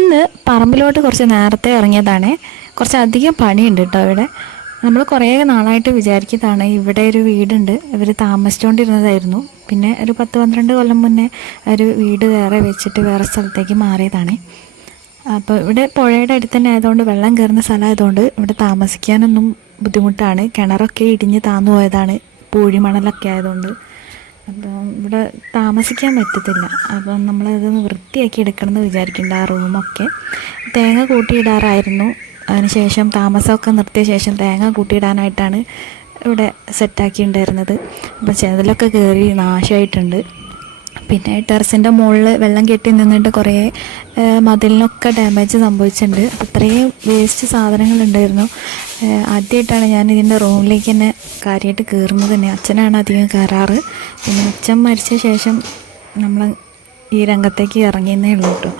ഇന്ന് പറമ്പിലോട്ട് കുറച്ച് നേരത്തെ ഇറങ്ങിയതാണ്. കുറച്ചധികം പണിയുണ്ട് കേട്ടോ ഇവിടെ. നമ്മൾ കുറേ നാളായിട്ട് വിചാരിക്കുന്നതാണ് ഇവിടെ ഒരു വീടുണ്ട്. ഇവർ താമസിച്ചുകൊണ്ടിരുന്നതായിരുന്നു പിന്നെ ഒരു പത്ത് പന്ത്രണ്ട് കൊല്ലം മുന്നേ ഒരു വീട് വേറെ വെച്ചിട്ട് വേറെ സ്ഥലത്തേക്ക് മാറിയതാണ്. അപ്പോൾ ഇവിടെ പുഴയുടെ അടുത്ത് തന്നെ ആയതുകൊണ്ട് വെള്ളം കയറുന്ന സ്ഥലമായതുകൊണ്ട് ഇവിടെ താമസിക്കാനൊന്നും ബുദ്ധിമുട്ടാണ്. കിണറൊക്കെ ഇടിഞ്ഞ് താന്നു പോയതാണ്. പൂഴിമണലൊക്കെ ആയതുകൊണ്ട്. അപ്പം ഇവിടെ താമസിക്കാൻ പറ്റത്തില്ല. അപ്പം നമ്മളത് വൃത്തിയാക്കി എടുക്കണം എന്ന് വിചാരിക്കുന്നുണ്ട് ആ റൂമൊക്കെ. തേങ്ങ കൂട്ടിയിടാറായിരുന്നു. അതിനുശേഷം താമസമൊക്കെ നിർത്തിയ ശേഷം തേങ്ങ കൂട്ടിയിടാനായിട്ടാണ് ഇവിടെ സെറ്റാക്കിയിട്ടുണ്ടായിരുന്നത് അപ്പം ചിലതിലൊക്കെ കയറി നാശമായിട്ടുണ്ട്. പിന്നെ ടെറസിന്റെ മുകളിൽ വെള്ളം കെട്ടി നിന്നിട്ട് കുറേ മതിലിനൊക്കെ ഡാമേജ് സംഭവിച്ചിട്ടുണ്ട്. അപ്പോൾ ഇത്രയും വേസ്റ്റ് സാധനങ്ങളുണ്ടായിരുന്നു ആദ്യമായിട്ടാണ് ഞാൻ ഇതിന്റെ റൂമിലേക്ക് തന്നെ കാര്യമായിട്ട് കയറുന്നത് തന്നെ. അച്ഛനാണ് അധികം കയറാറ് പിന്നെ അച്ഛൻ മരിച്ച ശേഷം നമ്മൾ ഈ രംഗത്തേക്ക് ഇറങ്ങിയെന്നേ ഉള്ളൂ കേട്ടോ.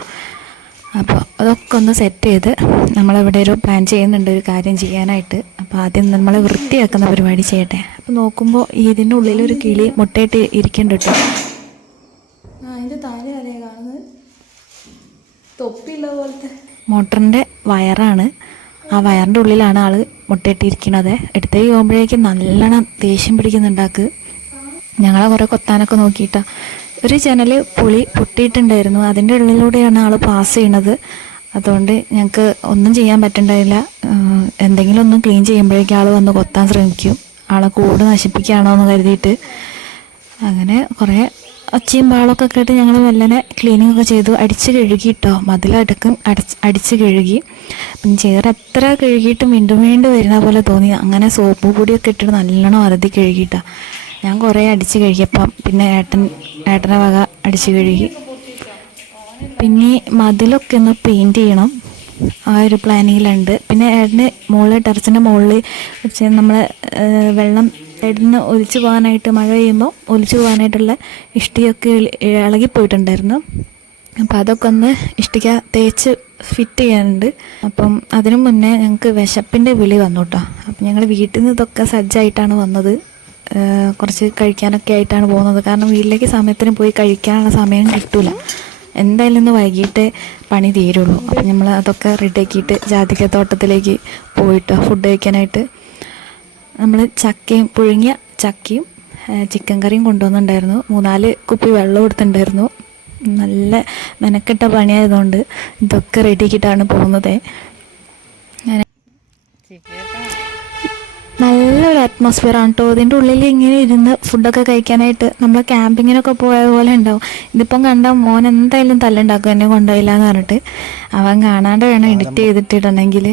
അപ്പോൾ അതൊക്കെ ഒന്ന് സെറ്റ് ചെയ്ത് നമ്മളിവിടെ ഒരു പ്ലാൻ ചെയ്യുന്നുണ്ട് ഒരു കാര്യം ചെയ്യാനായിട്ട്. അപ്പോൾ ആദ്യം നമ്മൾ വൃത്തിയാക്കുന്ന പരിപാടി ചെയ്യട്ടെ. അപ്പോൾ നോക്കുമ്പോൾ ഇതിന്റെ ഉള്ളിലൊരു കിളി മുട്ടയിട്ട് ഇരിക്കുന്നുണ്ട് കേട്ടോ. ആ താഴെ അല്ലേ കാണുന്നത്? തൊപ്പിയുള്ള പോലത്തെ. മോട്ടറിന്റെ വയറാണ്. ആ വയറിന്റെ ഉള്ളിലാണ് ആൾ മുട്ടയിട്ടിരിക്കണത് എടുത്തേക്ക് പോകുമ്പോഴേക്കും നല്ലോണം ദേഷ്യം പിടിക്കുന്നുണ്ടാക്ക് ഞങ്ങളെ കുറേ കൊത്താനൊക്കെ നോക്കിയിട്ടാ. ഒരു ജനൽ പുളി പൊട്ടിയിട്ടുണ്ടായിരുന്നു. അതിന്റെ ഉള്ളിലൂടെയാണ് ആൾ പാസ് ചെയ്യണത്. അതുകൊണ്ട് ഞങ്ങൾക്ക് ഒന്നും ചെയ്യാൻ പറ്റണ്ടായില്ല. എന്തെങ്കിലും ഒന്ന് ക്ലീൻ ചെയ്യുമ്പോഴേക്കും ആൾ വന്ന് കൊത്താൻ ശ്രമിക്കും. ആളെ കൂട് നശിപ്പിക്കുകയാണോ എന്ന് കരുതിയിട്ട്. അങ്ങനെ കുറേ ഒച്ചയും ബാളൊക്കെ കേട്ട് ഞങ്ങൾ മെല്ലനെ ക്ലീനിങ് ഒക്കെ ചെയ്തു. അടിച്ച് കഴുകിയിട്ടോ? മതിലടക്കം അടച്ച് അടിച്ച് കഴുകി. പിന്നെ ചേർ എത്ര കഴുകിയിട്ടും വീണ്ടും വീണ്ടും വരുന്ന പോലെ തോന്നി. അങ്ങനെ സോപ്പ് പൊടിയൊക്കെ ഇട്ടിട്ട് നല്ലോണം അറുതി കഴുകിയിട്ടാണ് ഞാൻ കുറേ അടിച്ച് കഴുകിയപ്പം പിന്നെ ഏട്ടൻ ഏട്ടനെ വക അടിച്ച് കഴുകി. പിന്നെ മതിലൊക്കെ ഒന്ന് പെയിന്റ് ചെയ്യണം. ആ ഒരു പ്ലാനിങ്ങിലുണ്ട് പിന്നെ ഏട്ടന് മുകളിൽ ടെറസിന്റെ മുകളിൽ വെച്ച് നമ്മൾ വെള്ളം നിന്ന് ഒലിച്ചു പോകാനായിട്ട് മഴ പെയ്യുമ്പോൾ ഒലിച്ചു പോകാനായിട്ടുള്ള ഇഷ്ടിയൊക്കെ ഇള- ഇളകിപ്പോയിട്ടുണ്ടായിരുന്നു. അപ്പം അതൊക്കെ ഒന്ന് ഇഷ്ടിക്ക തേച്ച് ഫിറ്റ് ചെയ്യാനുണ്ട്. അപ്പം അതിനു മുന്നേ ഞങ്ങൾക്ക് വിശപ്പിന്റെ വിളി വന്നു കേട്ടോ അപ്പം ഞങ്ങൾ വീട്ടിൽ നിന്ന് ഇതൊക്കെ സജ്ജായിട്ടാണ് വന്നത്. കുറച്ച് കഴിക്കാനൊക്കെ ആയിട്ടാണ് പോകുന്നത്. കാരണം വീട്ടിലേക്ക് സമയത്തിന് പോയി കഴിക്കാനുള്ള സമയം കിട്ടൂല. എന്തായാലും ഇന്ന് വൈകിട്ട് പണി തീരുള്ളൂ. അപ്പം നമ്മൾ അതൊക്കെ റെഡിയാക്കിയിട്ട് ജാതിക തോട്ടത്തിലേക്ക് പോയിട്ട് ഫുഡ് കഴിക്കാനായിട്ട് നമ്മൾ ചക്കയും പുഴുങ്ങിയ ചക്കയും ചിക്കൻ കറിയും കൊണ്ടുവന്നിട്ടുണ്ടായിരുന്നു. മൂന്നാൽ കുപ്പി വെള്ളം കൊടുത്തിട്ടുണ്ടായിരുന്നു. നല്ല മെനക്കെട്ട പണിയായതുകൊണ്ട് ഇതൊക്കെ റെഡിയാക്കിയിട്ടാണ് പോകുന്നത്. നല്ലൊരു അറ്റ്മോസ്ഫിയർ ആണ് കേട്ടോ ഇതിന്റെ ഉള്ളിൽ ഇങ്ങനെ ഇരുന്ന് ഫുഡൊക്കെ കഴിക്കാനായിട്ട് നമ്മൾ ക്യാമ്പിങ്ങിനൊക്കെ പോയ പോലെ ഉണ്ടാവും. ഇതിപ്പം കണ്ട മോൻ എന്തായാലും തല്ലുണ്ടാക്കും എന്നെ കൊണ്ടുപോയില്ല എന്ന് പറഞ്ഞിട്ട്. അവൻ കാണാണ്ട് വേണം എഡിറ്റ് ചെയ്തിട്ടിടണമെങ്കിൽ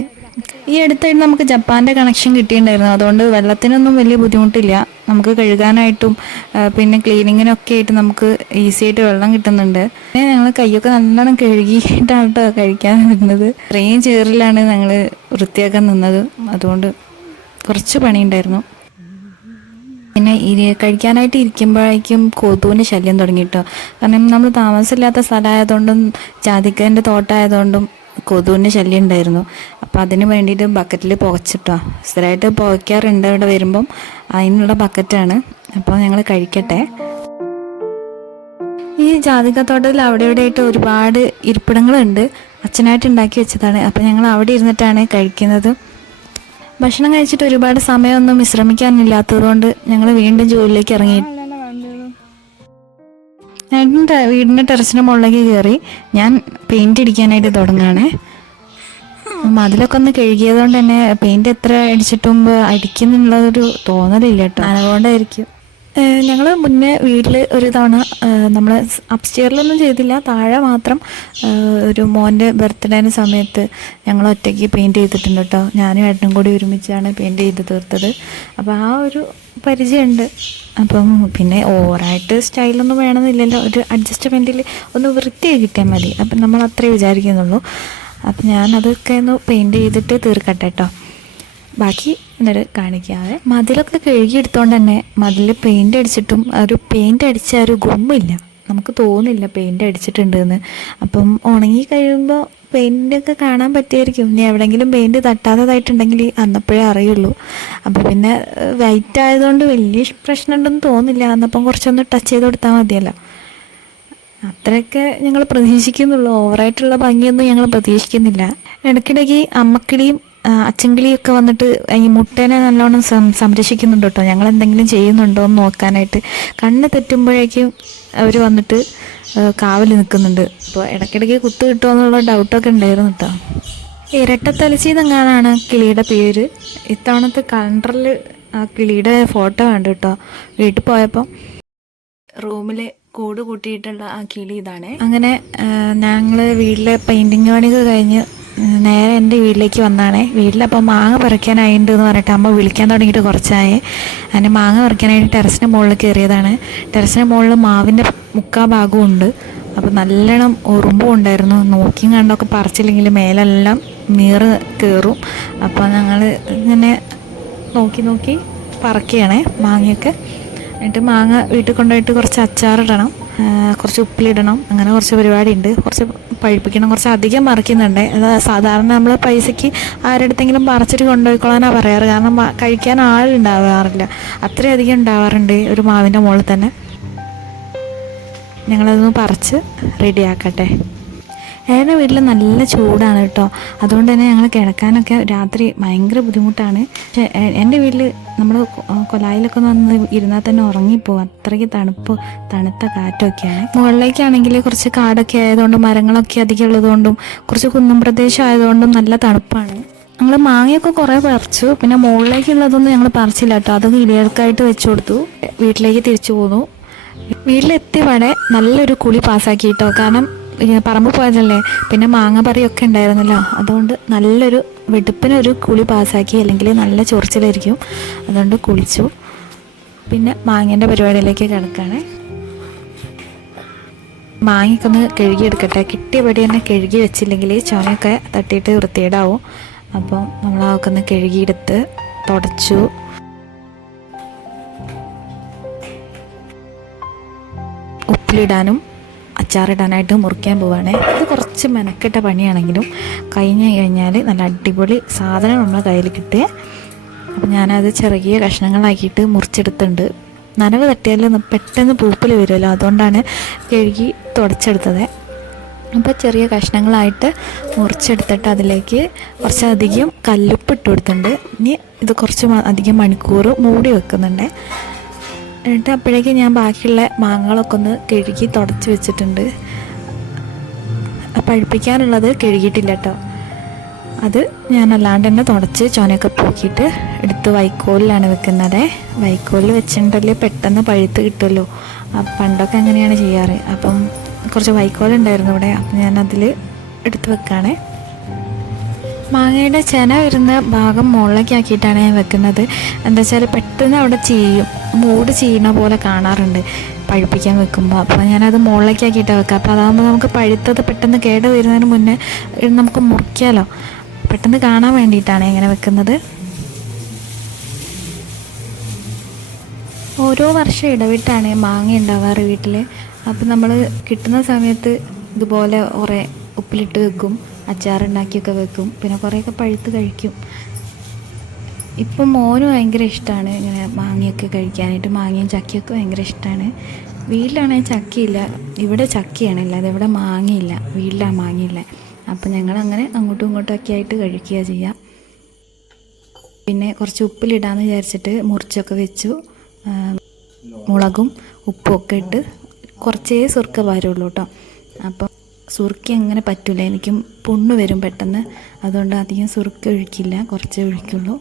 ഈ അടുത്തായിട്ട് നമുക്ക് ജപ്പാന്റെ കണക്ഷൻ കിട്ടിയിട്ടുണ്ടായിരുന്നു. അതുകൊണ്ട് വെള്ളത്തിനൊന്നും വലിയ ബുദ്ധിമുട്ടില്ല. നമുക്ക് കഴുകാനായിട്ടും പിന്നെ ക്ലീനിങ്ങിനൊക്കെ ആയിട്ട് നമുക്ക് ഈസി ആയിട്ട് വെള്ളം കിട്ടുന്നുണ്ട്. പിന്നെ ഞങ്ങൾ കൈയൊക്കെ നല്ലോണം കഴുകിയിട്ടാണ് കേട്ടോ കഴിക്കാൻ നിന്നത്. ഇത്രയും ചേറിലാണ് ഞങ്ങൾ വൃത്തിയാക്കാൻ നിന്നത്. അതുകൊണ്ട് കുറച്ച് പണിയുണ്ടായിരുന്നു. പിന്നെ ഇരി കഴിക്കാനായിട്ട് ഇരിക്കുമ്പോഴേക്കും കൊതുവിന്റെ ശല്യം തുടങ്ങിയിട്ടോ കാരണം നമ്മൾ താമസമില്ലാത്ത സ്ഥലമായതുകൊണ്ടും ജാതിക്കേന്റെ തോട്ടമായതുകൊണ്ടും കൊതുവിന്റെ ശല്യം ഉണ്ടായിരുന്നു. അപ്പോൾ അതിന് വേണ്ടിയിട്ട് ബക്കറ്റിൽ പുകച്ചിട്ടോ. സ്ഥിരമായിട്ട് പുകയ്ക്കാറുണ്ട് ഇവിടെ വരുമ്പം. അതിനുള്ള ബക്കറ്റാണ്. അപ്പോൾ ഞങ്ങൾ കഴിക്കട്ടെ. ഈ ജാതിക തോട്ടത്തിൽ അവിടെ ഇവിടെ ആയിട്ട് ഒരുപാട് ഇരിപ്പിടങ്ങളുണ്ട്. അച്ഛനായിട്ട് ഉണ്ടാക്കി വെച്ചതാണ്. അപ്പോൾ ഞങ്ങൾ അവിടെ ഇരുന്നിട്ടാണ് കഴിക്കുന്നത്. ഭക്ഷണം കഴിച്ചിട്ട് ഒരുപാട് സമയമൊന്നും വിശ്രമിക്കാനില്ലാത്തതുകൊണ്ട് ഞങ്ങൾ വീണ്ടും ജോലിയിലേക്ക് ഇറങ്ങി. ഞാൻ വീടിന്റെ വീടിന്റെ ടെറസിന്റെ മുകളിലേക്ക് കയറി ഞാൻ പെയിന്റ് അടിക്കാനായിട്ട് തുടങ്ങുകയാണേ മതിലൊക്കെ ഒന്ന് കഴുകിയതുകൊണ്ട് തന്നെ പെയിന്റ് എത്ര അടിച്ചിട്ടും അടിക്കുന്നുള്ളതൊരു തോന്നലില്ല കേട്ടോ. അതുകൊണ്ടായിരിക്കും ഞങ്ങൾ മുന്നേ വീട്ടിൽ ഒരു തവണ നമ്മൾ അപ്സ്റ്റെയറിലൊന്നും ചെയ്തില്ല. താഴെ മാത്രം ഒരു മോന്റെ ബർത്ത്ഡേന്റെ സമയത്ത് ഞങ്ങൾ ഒറ്റയ്ക്ക് പെയിന്റ് ചെയ്തിട്ടുണ്ട് കേട്ടോ. ഞാനും ഏട്ടനും കൂടി ഒരുമിച്ചാണ് പെയിന്റ് ചെയ്ത് തീർത്തത്. അപ്പോൾ ആ ഒരു പരിചയമുണ്ട്. അപ്പം പിന്നെ ഓവറായിട്ട് സ്റ്റൈലൊന്നും വേണമെന്നില്ലല്ലോ. ഒരു അഡ്ജസ്റ്റ്മെന്റിൽ ഒന്ന് വൃത്തിയായി കിട്ടിയാൽ മതി. അപ്പം നമ്മൾ അത്രേ വിചാരിക്കുന്നുള്ളൂ. അപ്പം ഞാൻ അതൊക്കെ ഒന്ന് പെയിന്റ് ചെയ്തിട്ട് തീർക്കട്ടെ കേട്ടോ ബാക്കി എന്നിട്ട് കാണിക്കാതെ മതിലൊക്കെ കഴുകിയെടുത്തോണ്ട് തന്നെ മതിൽ പെയിന്റ് അടിച്ചിട്ടും ഒരു പെയിന്റ് അടിച്ച ഒരു ഗുമ്മില്ല. നമുക്ക് തോന്നില്ല പെയിന്റ് അടിച്ചിട്ടുണ്ടെന്ന് അപ്പം ഉണങ്ങി കഴിയുമ്പോൾ പെയിന്റൊക്കെ കാണാൻ പറ്റിയായിരിക്കും. ഇനി എവിടെയെങ്കിലും പെയിന്റ് തട്ടാത്തതായിട്ടുണ്ടെങ്കിൽ അന്നപ്പോഴേ അറിയുള്ളൂ. അപ്പോൾ പിന്നെ വൈറ്റ് ആയതുകൊണ്ട് വലിയ പ്രശ്നമുണ്ടെന്ന് തോന്നില്ല. അന്നപ്പം കുറച്ചൊന്ന് ടച്ച് ചെയ്ത് കൊടുത്താൽ മതിയല്ലോ. അത്രയൊക്കെ ഞങ്ങൾ പ്രതീക്ഷിക്കുന്നുള്ളൂ. ഓവറായിട്ടുള്ള ഭംഗിയൊന്നും ഞങ്ങൾ പ്രതീക്ഷിക്കുന്നില്ല. ഇടയ്ക്കിടയ്ക്ക് അമ്മക്കിളിയും ഒക്കെ വന്നിട്ട് ഈ മുട്ടേനെ നല്ലോണം സംരക്ഷിക്കുന്നുണ്ട് കേട്ടോ. ഞങ്ങൾ എന്തെങ്കിലും ചെയ്യുന്നുണ്ടോ എന്ന് നോക്കാനായിട്ട്. കണ്ണ് തെറ്റുമ്പോഴേക്കും അവർ വന്നിട്ട് കാവൽ നിൽക്കുന്നുണ്ട്. അപ്പോൾ ഇടയ്ക്കിടയ്ക്ക് കുത്തു കിട്ടുമോ എന്നുള്ള ഡൗട്ടൊക്കെ ഉണ്ടായിരുന്നു കേട്ടോ ഇരട്ടത്തലച്ചീന്നെങ്ങാനാണ് കിളിയുടെ പേര്. ഇത്തവണത്തെ കലണ്ടറിൽ ആ കിളിയുടെ ഫോട്ടോ കണ്ടു കേട്ടോ വീട്ടിൽ പോയപ്പോൾ റൂമിൽ കൂട് കൂട്ടിയിട്ടുള്ള ആ കിളി ഇതാണ്. അങ്ങനെ ഞങ്ങൾ വീട്ടിലെ പെയിന്റിങ് പണിയൊക്കെ കഴിഞ്ഞ് നേരെ എന്റെ വീട്ടിലേക്ക് വന്നാണേ. വീട്ടിലപ്പോൾ മാങ്ങ പറിക്കാനായിട്ടുണ്ട് എന്ന് പറഞ്ഞിട്ട് അമ്മ വിളിക്കാൻ തുടങ്ങിയിട്ട് കുറച്ചായി. അതിന് മാങ്ങ പറിക്കാനായിട്ട് ടെറസിന്റെ മുകളിൽ കയറിയതാണ്. ടെറസിന്റെ മുകളിൽ മാവിന്റെ മുക്കാ ഭാഗവും ഉണ്ട്. അപ്പോൾ നല്ലോണം ഉറുമ്പും ഉണ്ടായിരുന്നു. നോക്കിയും കണ്ടൊക്കെ പറിച്ചില്ലെങ്കിൽ മേലെല്ലാം നീറ് കയറും അപ്പോൾ ഞങ്ങൾ ഇങ്ങനെ നോക്കി നോക്കി പറക്കുകയാണേ മാങ്ങയൊക്കെ. എന്നിട്ട് മാങ്ങ വീട്ടിൽ കൊണ്ടുപോയിട്ട് കുറച്ച് അച്ചാറിടണം കുറച്ച് ഉപ്പിലിടണം അങ്ങനെ കുറച്ച് പരിപാടി ഉണ്ട് കുറച്ച് പഴിപ്പിക്കണം. കുറച്ച് അധികം മറിക്കുന്നുണ്ട് അത് സാധാരണ നമ്മൾ പൈസയ്ക്ക് ആരുടെടുത്തെങ്കിലും പറിച്ചിട്ട് കൊണ്ടുപോയിക്കോളാനാണ് പറയാറ്. കാരണം കഴിക്കാൻ ആളുണ്ടാവാറില്ല. അത്രയധികം ഉണ്ടാവാറുണ്ട് ഒരു മാവിന്റെ മുകളിൽ തന്നെ. ഞങ്ങളതൊന്ന് പറിച്ച് റെഡിയാക്കട്ടെ. ഏടെ വീട്ടിൽ നല്ല ചൂടാണ് കേട്ടോ. അതുകൊണ്ട് തന്നെ ഞങ്ങൾ കിടക്കാനൊക്കെ രാത്രി ഭയങ്കര ബുദ്ധിമുട്ടാണ്. പക്ഷേ എന്റെ വീട്ടിൽ നമ്മൾ കൊലായിലൊക്കെ വന്ന് ഇരുന്നാൽ തന്നെ ഉറങ്ങിപ്പോവും. അത്രയ്ക്ക് തണുപ്പ് തണുത്ത കാറ്റൊക്കെയാണ്. മുകളിലേക്കാണെങ്കിൽ കുറച്ച് കാടൊക്കെ ആയതുകൊണ്ടും മരങ്ങളൊക്കെ അധികം ഉള്ളതുകൊണ്ടും കുറച്ച് കുന്നും പ്രദേശം ആയതുകൊണ്ടും നല്ല തണുപ്പാണ്. ഞങ്ങൾ മാങ്ങയൊക്കെ കുറേ പറിച്ചു. പിന്നെ മുകളിലേക്കുള്ളതൊന്നും ഞങ്ങൾ പറിച്ചില്ല കേട്ടോ. അത് ഇലകൾക്കായിട്ട് വെച്ചു കൊടുത്തു. വീട്ടിലേക്ക് തിരിച്ചു പോന്നു. വീട്ടിലെത്തിയ പാടെ നല്ലൊരു കുളി പാസ്സാക്കി കേട്ടോ കാരണം പറമ്പ് പോയതല്ലേ? പിന്നെ മാങ്ങ പറിയൊക്കെ ഉണ്ടായിരുന്നല്ലോ. അതുകൊണ്ട് നല്ലൊരു വെടുപ്പിനൊരു കുളി പാസ്സാക്കി അല്ലെങ്കിൽ നല്ല ചൊറിച്ചിലായിരിക്കും. അതുകൊണ്ട് കുളിച്ചു. പിന്നെ മാങ്ങേന്റെ പരിപാടിയിലേക്ക് കിടക്കുകയാണ് മാങ്ങയൊക്കെ ഒന്ന് കഴുകിയെടുക്കട്ടെ. കിട്ടിയ പടി തന്നെ കഴുകി വെച്ചില്ലെങ്കിൽ ചോനയൊക്കെ തട്ടിയിട്ട് വൃത്തിയിടാവും അപ്പം നമ്മൾ അതൊക്കെ ഒന്ന് കഴുകിയെടുത്ത് തുടച്ചു. ഉപ്പിലിടാനും അച്ചാറിടാനായിട്ട് മുറിക്കാൻ പോവാണ്. ഇത് കുറച്ച് മെനക്കെട്ട പണിയാണെങ്കിലും കഴിഞ്ഞ് കഴിഞ്ഞാൽ നല്ല അടിപൊളി സാധനം നമ്മുടെ കയ്യിൽ കിട്ടുക അപ്പം ഞാനത് ചെറിയ കഷ്ണങ്ങളാക്കിയിട്ട് മുറിച്ചെടുത്തിട്ടുണ്ട്. നനവ് തട്ടിയാൽ പെട്ടെന്ന് പൂപ്പൽ വരുമല്ലോ. അതുകൊണ്ടാണ് കഴുകി തുടച്ചെടുത്തത്. അപ്പോൾ ചെറിയ കഷ്ണങ്ങളായിട്ട് മുറിച്ചെടുത്തിട്ട് അതിലേക്ക് കുറച്ചധികം കല്ലുപ്പ് ഇട്ട് കൊടുത്തിട്ടുണ്ട്. ഇനി ഇത് കുറച്ച് അധികം മണിക്കൂർ മൂടി വെക്കുന്നുണ്ട്. എന്നിട്ട് അപ്പോഴേക്കും ഞാൻ ബാക്കിയുള്ള മാങ്ങകളൊക്കെ ഒന്ന് കഴുകി തുടച്ച് വെച്ചിട്ടുണ്ട്. പഴുപ്പിക്കാനുള്ളത് കഴുകിയിട്ടില്ല കേട്ടോ അത് ഞാൻ അല്ലാണ്ട് തന്നെ തുടച്ച് ചോനയൊക്കെ പോക്കിയിട്ട് എടുത്ത് വൈക്കോലിലാണ് വെക്കുന്നത്. വൈക്കോലിൽ വെച്ചിട്ടുണ്ടല്ലേ പെട്ടെന്ന് പഴുത്ത് കിട്ടുമല്ലോ. പണ്ടൊക്കെ അങ്ങനെയാണ് ചെയ്യാറ്. അപ്പം കുറച്ച് വൈക്കോലുണ്ടായിരുന്നു ഇവിടെ. അപ്പം ഞാൻ എടുത്ത് വെക്കുകയാണേ മാങ്ങയുടെ ചെന വരുന്ന ഭാഗം മുകളിലേക്ക് ആക്കിയിട്ടാണ് ഞാൻ വെക്കുന്നത്. എന്താ വെച്ചാൽ പെട്ടെന്ന് അവിടെ ചെയ്യും. മൂട് ചെയ്യുന്ന പോലെ കാണാറുണ്ട് പഴുപ്പിക്കാൻ വെക്കുമ്പോൾ അപ്പോൾ ഞാനത് മുകളിലേക്ക് ആക്കിയിട്ടാണ് വെക്കുക അപ്പോൾ അതാകുമ്പോൾ നമുക്ക് പഴുത്തത് പെട്ടെന്ന് കേട് വരുന്നതിന് മുന്നേ നമുക്ക് മുറിക്കാമല്ലോ പെട്ടെന്ന് കാണാൻ വേണ്ടിയിട്ടാണ് ഇങ്ങനെ വെക്കുന്നത്. ഓരോ വർഷം ഇടവിട്ടാണ് മാങ്ങ ഉണ്ടാവാറ് വീട്ടിൽ അപ്പം നമ്മൾ കിട്ടുന്ന സമയത്ത് ഇതുപോലെ കുറേ ഉപ്പിലിട്ട് വെക്കും. അച്ചാറുണ്ടാക്കിയൊക്കെ വെക്കും. പിന്നെ കുറേയൊക്കെ പഴുത്ത് കഴിക്കും. ഇപ്പം മോന് ഭയങ്കര ഇഷ്ടമാണ് ഇങ്ങനെ മാങ്ങയൊക്കെ കഴിക്കാനായിട്ട്. മാങ്ങയും ചക്കയൊക്കെ ഭയങ്കര ഇഷ്ടമാണ് വീട്ടിലാണെങ്കിൽ ചക്കയില്ല. ഇവിടെ ചക്കയാണ് അല്ലാതെ ഇവിടെ മാങ്ങയില്ല. വീട്ടിലാണ് മാങ്ങയില്ല. അപ്പം ഞങ്ങളങ്ങനെ അങ്ങോട്ടും ഇങ്ങോട്ടും ഒക്കെ ആയിട്ട് കഴിക്കുക ചെയ്യാം. പിന്നെ കുറച്ച് ഉപ്പിലിടാമെന്ന് വിചാരിച്ചിട്ട് മുറിച്ചൊക്കെ വെച്ചു. മുളകും ഉപ്പും ഒക്കെ ഇട്ട് കുറച്ചേ സുർക്ക പാരുള്ളൂ കേട്ടോ. അപ്പം സുർക്ക അങ്ങനെ പറ്റില്ല എനിക്കും പുണ്ണ് വരും പെട്ടെന്ന്. അതുകൊണ്ട് അധികം സുറുക്കി ഒഴിക്കില്ല. കുറച്ചേ ഒഴിക്കുള്ളൂ.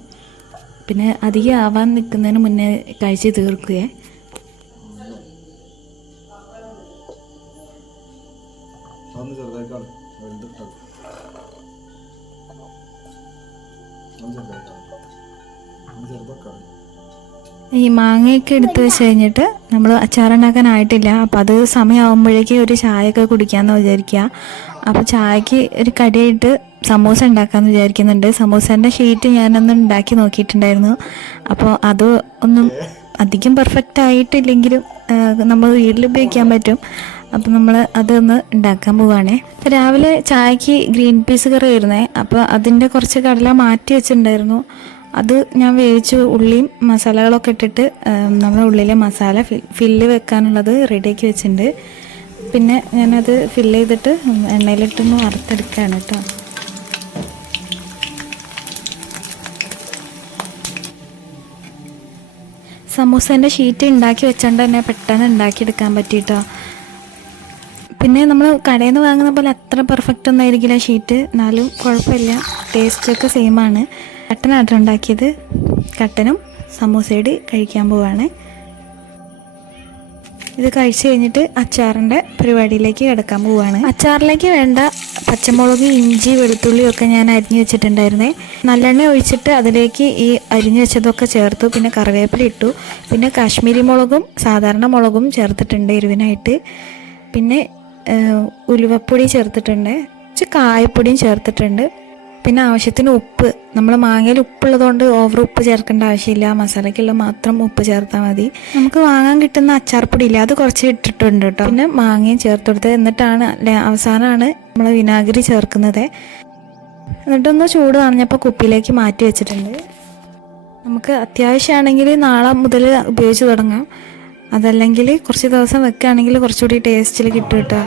പിന്നെ അധികം ആവാൻ നിൽക്കുന്നതിന് മുന്നേ കഴിച്ച് തീർക്കുകയെ. ചെറുതായിട്ടാണ് ചെറുതായിക്കാണ്. ഈ മാങ്ങയൊക്കെ എടുത്ത് വെച്ച് കഴിഞ്ഞിട്ട് നമ്മൾ അച്ചാറുണ്ടാക്കാനായിട്ടില്ല. അപ്പോൾ അത് സമയമാകുമ്പോഴേക്ക് ഒരു ചായയൊക്കെ കുടിക്കാമെന്ന് വിചാരിക്കുക അപ്പോൾ ചായക്ക് ഒരു കടിയായിട്ട് സമൂസ ഉണ്ടാക്കാമെന്ന് വിചാരിക്കുന്നുണ്ട്. സമൂസേന്റെ ഷീറ്റ് ഞാനൊന്ന് ഉണ്ടാക്കി നോക്കിയിട്ടുണ്ടായിരുന്നു. അപ്പോൾ അത് ഒന്നും അധികം പെർഫെക്റ്റ് ആയിട്ടില്ലെങ്കിലും നമ്മൾ വീട്ടിൽ ഉപയോഗിക്കാൻ പറ്റും. അപ്പോൾ നമ്മൾ അതൊന്ന് ഉണ്ടാക്കാൻ പോവുകയാണേ രാവിലെ ചായക്ക് ഗ്രീൻ പീസ് കറി വരുന്നേ അപ്പോൾ അതിന്റെ കുറച്ച് കടല മാറ്റി വെച്ചിട്ടുണ്ടായിരുന്നു. അത് ഞാൻ വേവിച്ച് ഉള്ളിയും മസാലകളൊക്കെ ഇട്ടിട്ട് നമ്മുടെ ഉള്ളിലെ മസാല ഫില്ല് വെക്കാനുള്ളത് റെഡിയാക്കി വെച്ചിട്ടുണ്ട്. പിന്നെ ഞാനത് ഫില്ല് ചെയ്തിട്ട് എണ്ണയിലിട്ടൊന്ന് വറുത്തെടുക്കുകയാണ് കേട്ടോ. സമൂസേന്റെ ഷീറ്റ് ഉണ്ടാക്കി വെച്ചോണ്ട് തന്നെ പെട്ടെന്ന് ഉണ്ടാക്കിയെടുക്കാൻ പറ്റിയിട്ടോ. പിന്നെ നമ്മൾ കടയിൽ നിന്ന് വാങ്ങുന്ന പോലെ അത്ര പെർഫെക്റ്റ് ഒന്നും ആയിരിക്കില്ല ഷീറ്റ്. എന്നാലും കുഴപ്പമില്ല. ടേസ്റ്റൊക്കെ സെയിമാണ് കട്ടനാട്ടോ ഉണ്ടാക്കിയത്. കട്ടനും സമൂസയുടെ കഴിക്കാൻ പോവാണ്. ഇത് കഴിച്ചു കഴിഞ്ഞിട്ട് അച്ചാറിന്റെ പരിപാടിയിലേക്ക് കിടക്കാൻ പോവാണ്. അച്ചാറിലേക്ക് വേണ്ട പച്ചമുളക് ഇഞ്ചി വെളുത്തുള്ളി ഒക്കെ ഞാൻ അരിഞ്ഞു വെച്ചിട്ടുണ്ടായിരുന്നേ. നല്ലെണ്ണ ഒഴിച്ചിട്ട് അതിലേക്ക് ഈ അരിഞ്ഞു വെച്ചതൊക്കെ ചേർത്തു. പിന്നെ കറിവേപ്പില ഇട്ടു. പിന്നെ കാശ്മീരി മുളകും സാധാരണ മുളകും ചേർത്തിട്ടുണ്ട് എരിവിനായിട്ട്. പിന്നെ ഉലുവപ്പൊടി ചേർത്തിട്ടുണ്ട്. കുറച്ച് കായപ്പൊടിയും ചേർത്തിട്ടുണ്ട്. പിന്നെ ആവശ്യത്തിന് ഉപ്പ്. നമ്മൾ മാങ്ങയിൽ ഉപ്പുള്ളതുകൊണ്ട് ഓവർ ഉപ്പ് ചേർക്കേണ്ട ആവശ്യമില്ല. മസാലയ്ക്കുള്ള മാത്രം ഉപ്പ് ചേർത്താൽ മതി. നമുക്ക് വാങ്ങാൻ കിട്ടുന്ന അച്ചാർപ്പൊടി ഇല്ല അത് കുറച്ച് ഇട്ടിട്ടുണ്ട് കേട്ടോ. പിന്നെ മാങ്ങയും ചേർത്ത് കൊടുത്തത്. എന്നിട്ടാണ് അവസാനമാണ് നമ്മൾ വിനാഗിരി ചേർക്കുന്നത്. എന്നിട്ടൊന്ന് ചൂട് നനഞ്ഞപ്പോൾ കുപ്പിയിലേക്ക് മാറ്റി വെച്ചിട്ടുണ്ട്. നമുക്ക് അത്യാവശ്യമാണെങ്കിൽ നാളെ മുതൽ ഉപയോഗിച്ച് തുടങ്ങാം. അതല്ലെങ്കിൽ കുറച്ച് ദിവസം വെക്കുകയാണെങ്കിൽ കുറച്ചുകൂടി ടേസ്റ്റിൽ കിട്ടും കേട്ടോ.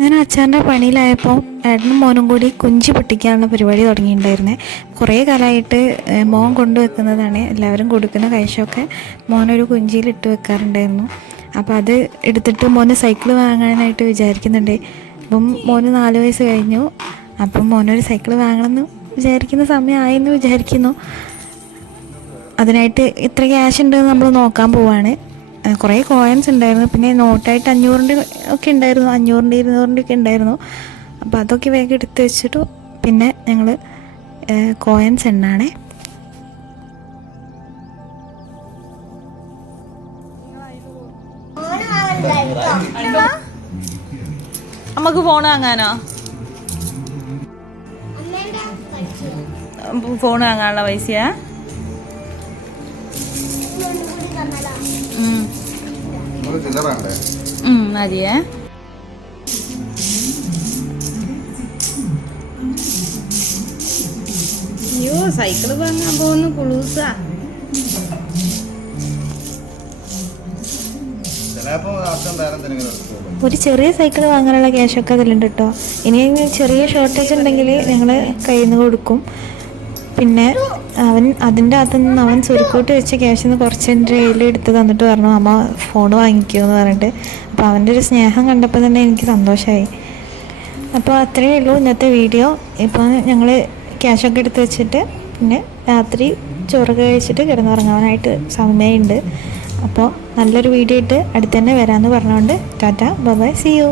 ഞാൻ അച്ചാറിന്റെ പണിയിലായപ്പോൾ ഏട്ടനും മോനും കൂടി കുഞ്ചി പൊട്ടിക്കാനുള്ള പരിപാടി തുടങ്ങിയിട്ടുണ്ടായിരുന്നേ. കുറേ കാലമായിട്ട് മോൻ കൊണ്ടുവെക്കുന്നതാണ് എല്ലാവരും കൊടുക്കുന്ന കഴിച്ചൊക്കെ മോനൊരു കുഞ്ചിയിൽ ഇട്ട് വെക്കാറുണ്ടായിരുന്നു. അപ്പോൾ അത് എടുത്തിട്ട് മോന് സൈക്കിൾ വാങ്ങാനായിട്ട് വിചാരിക്കുന്നുണ്ട്. അപ്പം മോന് നാല് വയസ്സ് കഴിഞ്ഞു. അപ്പം മോനൊരു സൈക്കിൾ വാങ്ങണമെന്ന് വിചാരിക്കുന്ന സമയമായെന്ന് വിചാരിക്കുന്നു. അതിനായിട്ട് ഇത്ര ക്യാഷ് ഉണ്ടെന്ന് നമ്മൾ നോക്കാൻ പോവാണ്. കുറേ കോയിൻസ് ഉണ്ടായിരുന്നു. പിന്നെ നോട്ടായിട്ട് അഞ്ഞൂറിന്റെ ഒക്കെ ഉണ്ടായിരുന്നു. അഞ്ഞൂറിന്റെ ഇരുന്നൂറിന്റെ ഒക്കെ ഉണ്ടായിരുന്നു. അപ്പോൾ അതൊക്കെ വേഗം എടുത്ത് വെച്ചിട്ടു പിന്നെ ഞങ്ങൾ കോയിൻസ് എണ്ണാണേ. നമുക്ക് ഫോൺ വാങ്ങാനോ? ഫോൺ വാങ്ങാനുള്ള പൈസയാ? മതിയേ. അയ്യോ സൈക്കിൾ വാങ്ങാൻ പോകുന്നു കുളൂസാ. ഒരു ചെറിയ സൈക്കിൾ വാങ്ങാനുള്ള ക്യാഷൊക്കെ അതിലുണ്ട് കേട്ടോ ഇനി ചെറിയ ഷോർട്ടേജ് ഉണ്ടെങ്കിൽ ഞങ്ങൾ കയ്യിൽ നിന്ന് കൊടുക്കും. പിന്നെ അവൻ അതിന്റെ അകത്ത് നിന്ന് അവൻ ചുരുക്കൂട്ട് വെച്ച ക്യാഷിൽ നിന്ന് കുറച്ച് എന്റെ കയ്യിൽ എടുത്ത് തന്നിട്ട് പറഞ്ഞു അമ്മ ഫോൺ വാങ്ങിക്കുമെന്ന് പറഞ്ഞിട്ട്. അപ്പോൾ അവന്റെ ഒരു സ്നേഹം കണ്ടപ്പോൾ തന്നെ എനിക്ക് സന്തോഷമായി അപ്പോൾ അത്രയേ ഉള്ളൂ ഇന്നത്തെ വീഡിയോ ഇപ്പോൾ ഞങ്ങൾ ക്യാഷൊക്കെ എടുത്ത് വെച്ചിട്ട് പിന്നെ രാത്രി ചോറ് കഴിച്ചിട്ട് കിടന്നുറങ്ങാനായിട്ട് സമയമുണ്ട്. അപ്പോൾ നല്ലൊരു വീഡിയോ ഇട്ട് അടുത്ത് തന്നെ വരാമെന്ന് പറഞ്ഞുകൊണ്ട് ടാറ്റ ബൈ സി യു